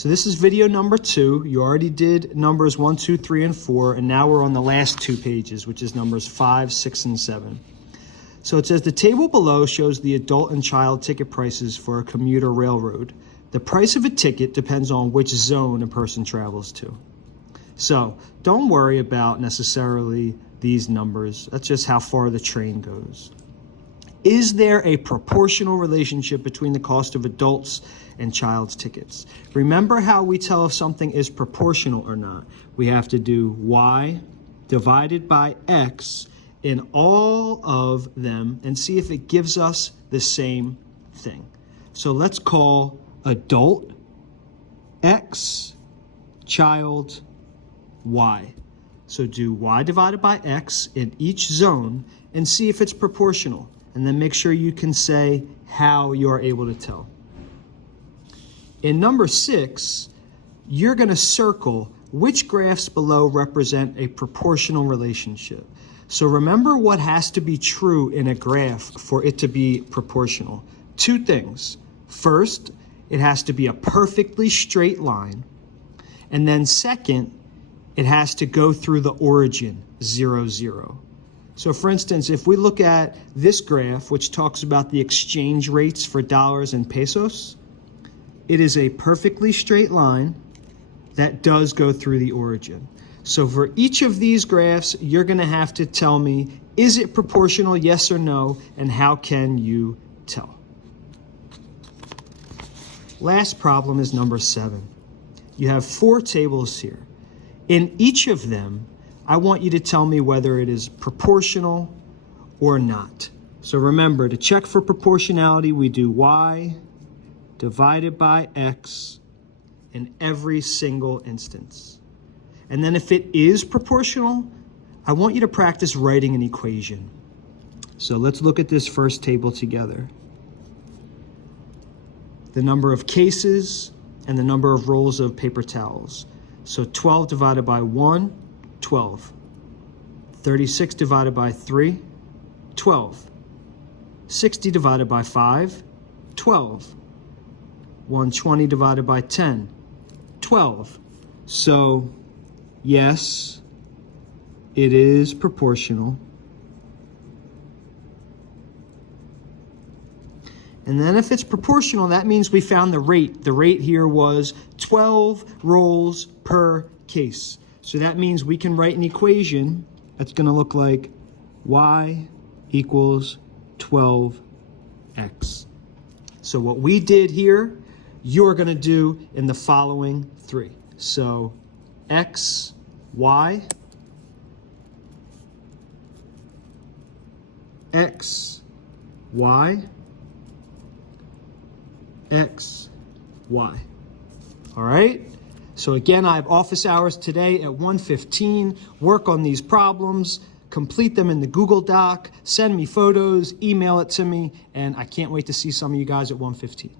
So this is video number 2. You already did numbers 1, 2, 3, and 4, and now we're on the last 2 pages, which is numbers 5, 6, and 7. So it says the table below shows the adult and child ticket prices for a commuter railroad. The price of a ticket depends on which zone a person travels to. So don't worry about necessarily these numbers. That's just how far the train goes. Is there a proportional relationship between the cost of adults and child's tickets? Remember how we tell if something is proportional or not. We have to do y divided by x in all of them and see if it gives us the same thing. So let's call adult x, child y. So do y divided by x in each zone and see if it's proportional. And then make sure you can say how you're able to tell. In number 6, you're going to circle which graphs below represent a proportional relationship. So remember what has to be true in a graph for it to be proportional. 2 things. First, it has to be a perfectly straight line. And then second, it has to go through the origin, 0, 0. So for instance, if we look at this graph, which talks about the exchange rates for dollars and pesos, it is a perfectly straight line that does go through the origin. So for each of these graphs, you're going to have to tell me, is it proportional, yes or no, and how can you tell? Last problem is number 7. You have 4 tables here. In each of them, I want you to tell me whether it is proportional or not. So remember, to check for proportionality, we do y divided by x in every single instance. And then if it is proportional, I want you to practice writing an equation. So let's look at this first table together. The number of cases and the number of rolls of paper towels. So 12 divided by 1, 12. 36 divided by 3, 12. 60 divided by 5, 12. 120 divided by 10, 12. So, yes, it is proportional. And then if it's proportional, that means we found the rate. The rate here was 12 rolls per case. So that means we can write an equation that's going to look like y equals 12x. So what we did here, you're going to do in the following 3. So x, y, x, y, x, y. All right? So again, I have office hours today at 1:15. Work on these problems, complete them in the Google Doc, send me photos, email it to me, and I can't wait to see some of you guys at 1:15.